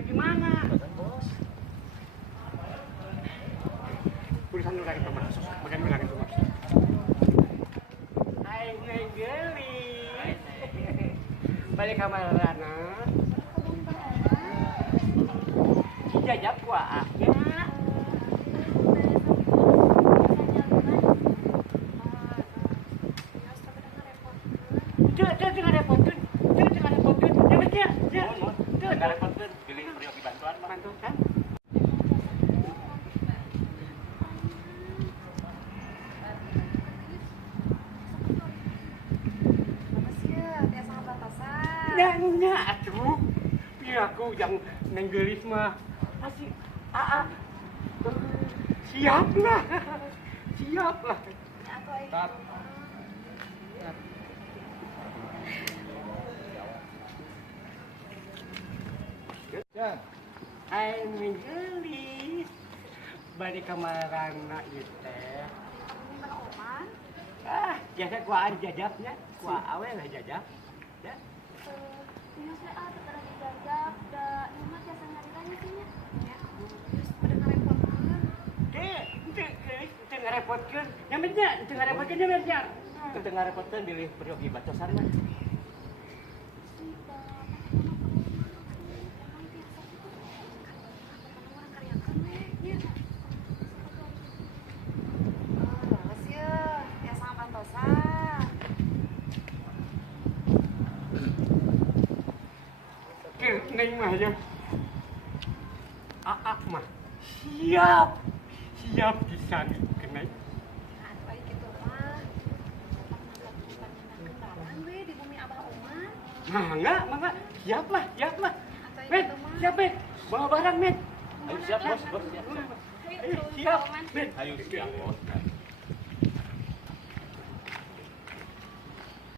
Gimana? Bos. Tulisan lu lagi Thomas. Bagian lagi Thomas. Hai Negeri. Balik kamar Rana. Jajak gua ya. Jangan repotkan. Jangan repotkan. Ya betul. Ya. Jangan repotkan. Pilih pergi bantuan, bantu kan? Nanya atuh, aku yang nenggelis mah masih siap lah, siap lah. Hai nenggelis, balik kemarin nak teh. Biasa kuaan jajabnya, kuah awal lah jajab, ya. Ini saya tetap dijajak, da ini mah biasa nyari sihnya. Ya, terus pada ngerepotkeun. Itu ngerepotkeun. Yang bener, itu ngerepotkeun yang bener. Itu ngerepotkeun pilih pergi bacosan mah. Neng mah ya, mah siap disana kenai. Baik itu mah, we di bumi abah Oman. Mangga, siap lah. Men, siap men, bawa barang men. Ayo siap bos, siap. Ayo siap men. Ayo siap bos.